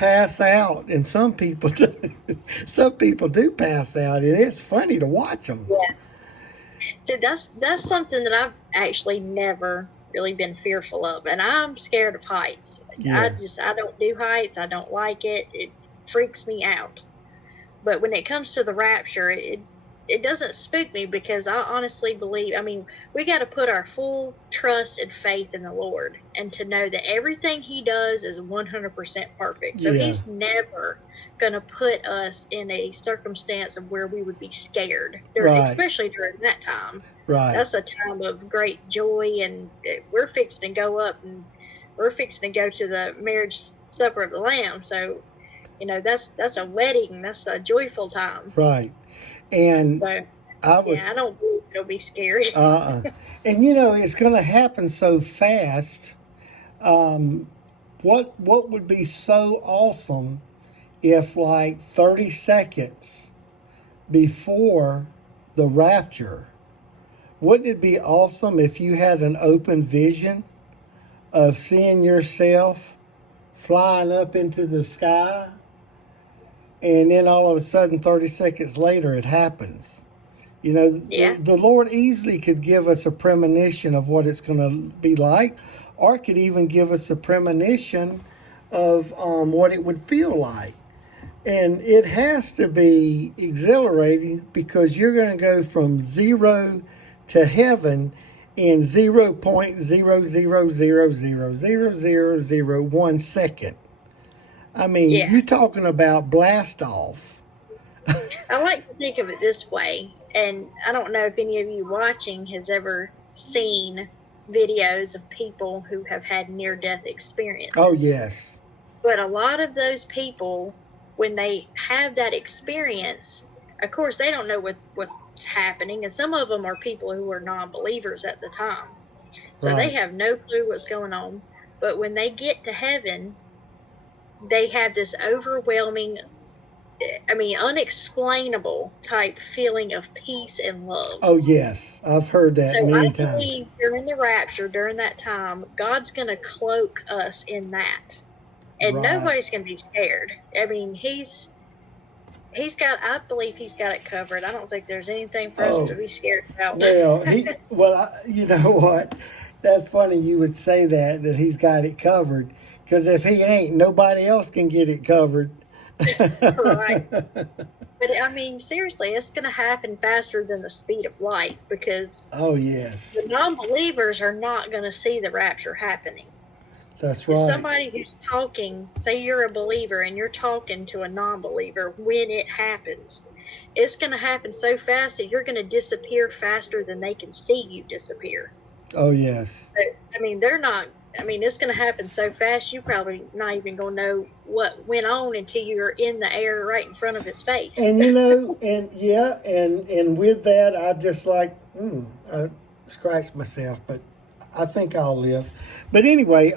pass out, and some people do. Some people do pass out, and it's funny to watch them. Yeah. So that's something that I've actually never really been fearful of, and I'm scared of heights. Yeah. I don't do heights. I don't like it. It freaks me out. But when it comes to the rapture, it doesn't spook me because I honestly believe, I mean, we got to put our full trust and faith in the Lord and to know that everything he does is 100% perfect. So Yeah. he's never going to put us in a circumstance of where we would be scared, Right. especially during that time. Right. That's a time of great joy, and we're fixing to go up and we're fixing to go to the marriage supper of the Lamb. So, you know, that's a wedding. That's a joyful time. Right. And So, I was. yeah, I don't believe it'll be scary. And you know, it's going to happen so fast. What would be so awesome if, like, 30 seconds before the rapture, wouldn't it be awesome if you had an open vision of seeing yourself flying up into the sky, and then all of a sudden 30 seconds later it happens? You know, Yeah. the Lord easily could give us a premonition of what it's going to be like, or could even give us a premonition of what it would feel like. And it has to be exhilarating because you're going to go from zero to heaven in 0.000000001 second. I mean, Yeah. you're talking about blast off. I like to think of it this way, and I don't know if any of you watching has ever seen videos of people who have had near-death experiences. Oh, yes. But a lot of those people, when they have that experience, of course, they don't know what's happening, and some of them are people who are non-believers at the time. So they have no clue what's going on. But when they get to heaven, they have this overwhelming, I mean, unexplainable type feeling of peace and love. Oh, yes. I've heard that So many I times. believe during the rapture, during that time, God's going to cloak us in that. And Right. nobody's going to be scared. I mean, I believe he's got it covered. I don't think there's anything for us to be scared about. Well, you know what? That's funny you would say that he's got it covered. Because if he ain't, nobody else can get it covered. Right. But I mean, seriously, it's going to happen faster than the speed of light because oh, yes. the non-believers are not going to see the rapture happening. That's right. Somebody who's talking, say you're a believer and you're talking to a non-believer when it happens, it's going to happen so fast that you're going to disappear faster than they can see you disappear. Oh, yes. So, I mean, it's going to happen so fast you probably not even going to know what went on until you're in the air right in front of his face. And, you know, and with that, I just like, I scratched myself, but I think I'll live. But anyway,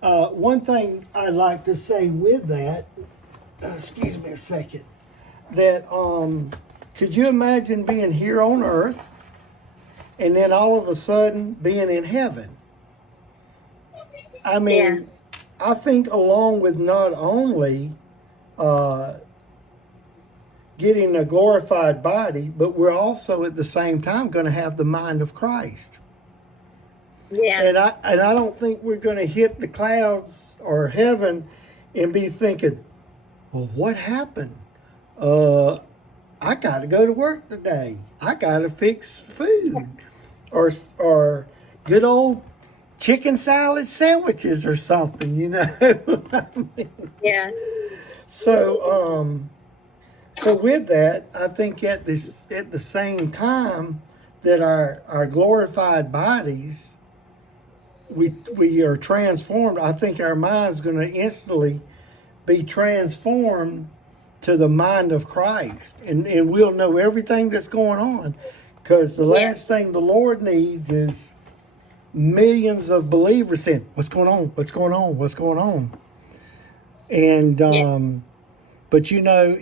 one thing I'd like to say with that, excuse me a second, that could you imagine being here on earth and then all of a sudden being in heaven? I mean, yeah. I think along with not only getting a glorified body, but we're also at the same time going to have the mind of Christ. Yeah. And I don't think we're going to hit the clouds or heaven and be thinking, well, what happened? I got to go to work today. I got to fix food, or good old chicken salad sandwiches or something, you know. I mean, yeah. So with that, I think at the same time that our glorified bodies, we are transformed. I think our mind's going to instantly be transformed to the mind of Christ, and we'll know everything that's going on, because the last thing the Lord needs is millions of believers saying, "What's going on? What's going on? What's going on?" And but you know,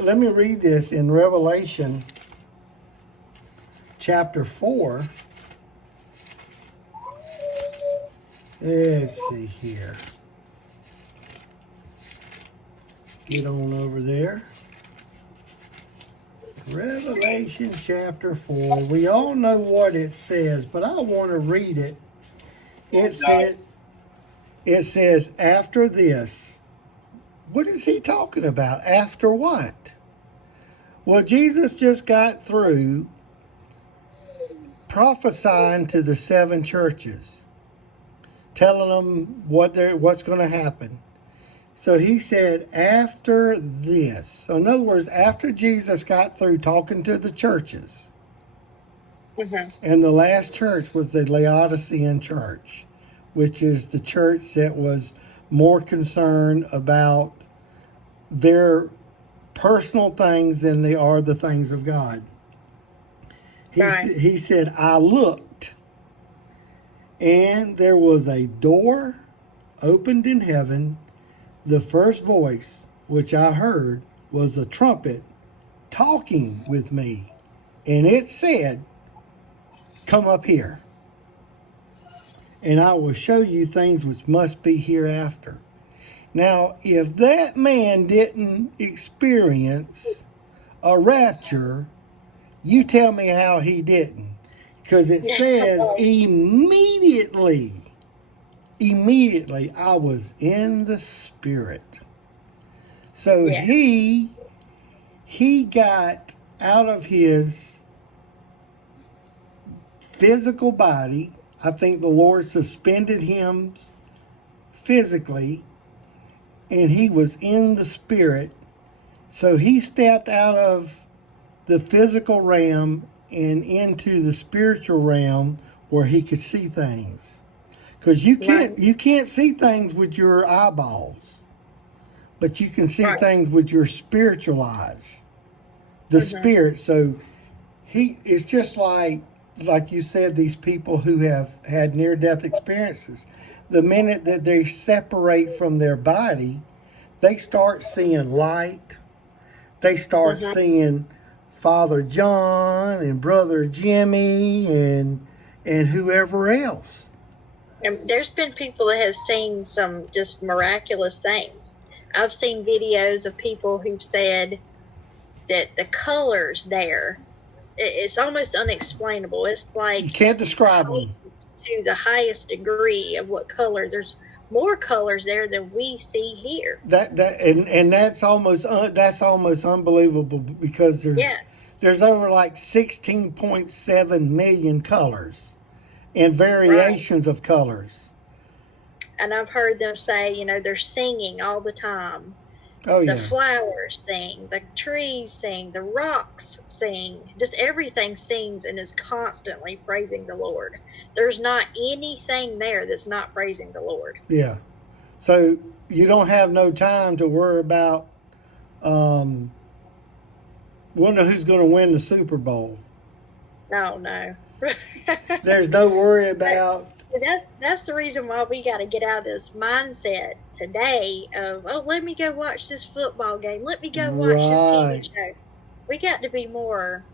let me read this in Revelation chapter 4. Let's see here. get on over there. Revelation chapter 4. We all know what it says, but I want to read it. It says, after this. What is he talking about? After what? Well, Jesus just got through prophesying to the 7 churches, telling them what's going to happen. So he said, after this. So in other words, after Jesus got through talking to the churches, and the last church was the Laodicean church, which is the church that was more concerned about their personal things than they are the things of God. He said, I looked, and there was a door opened in heaven. The first voice which I heard was a trumpet talking with me. And it said, come up here, and I will show you things which must be hereafter. Now, if that man didn't experience a rapture, you tell me how he didn't. Because it says immediately I was in the Spirit. So he got out of his physical body. I think the Lord suspended him physically, and he was in the Spirit. So he stepped out of the physical realm and into the spiritual realm where he could see things. Because you can't see things with your eyeballs, but you can see things with your spiritual eyes, the Spirit. So it's just like you said, these people who have had near-death experiences, the minute that they separate from their body, they start seeing light. They start seeing Father John and Brother Jimmy and whoever else. And there's been people that have seen some just miraculous things. I've seen videos of people who've said that the colors there, it's almost unexplainable. It's like you can't describe them to the highest degree of what color. There's more colors there than we see here. That's almost unbelievable, because there's over like 16.7 million colors and variations of colors. And I've heard them say, they're singing all the time. The flowers sing, the trees sing, the rocks sing, just everything sings and is constantly praising the Lord. There's not anything there that's not praising the Lord. Yeah. So you don't have no time to worry about wonder who's going to win the Super Bowl. No. There's no worry about. That's the reason why we got to get out of this mindset today of, let me go watch this football game. Let me go watch this TV show. We got to be more,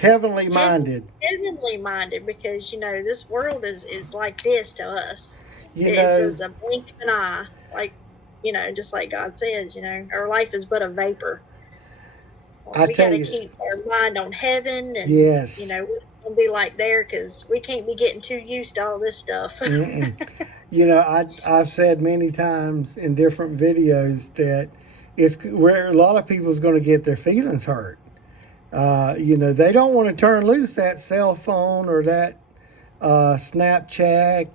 heavenly minded. Heavenly minded, because, this world is like this to us. It's a blink of an eye. Like, just like God says, our life is but a vapor. We got to keep our mind on heaven, and, we're going to be like there, because we can't be getting too used to all this stuff. I've said many times in different videos that it's where a lot of people's going to get their feelings hurt. They don't want to turn loose that cell phone or that Snapchat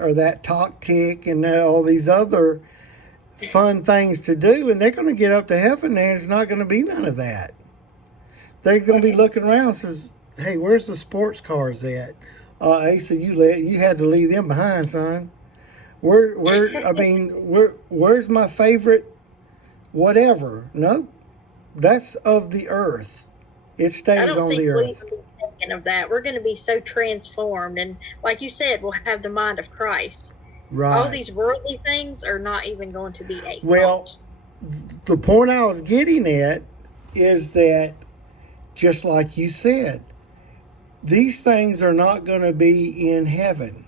or that TalkTick and all these other fun things to do, and they're going to get up to heaven and it's not going to be none of that. They're going to be looking around and says, hey, where's the sports cars at? Asa, you had to leave them behind, son. Where's my favorite whatever? No, that's of the earth. It stays on the earth. I don't think we're thinking of that. We're going to be so transformed, and like you said, we'll have the mind of Christ. Right. All these worldly things are not even going to be a thought. The point I was getting at is that, just like you said, these things are not going to be in heaven.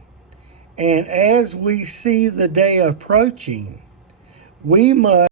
And as we see the day approaching, we must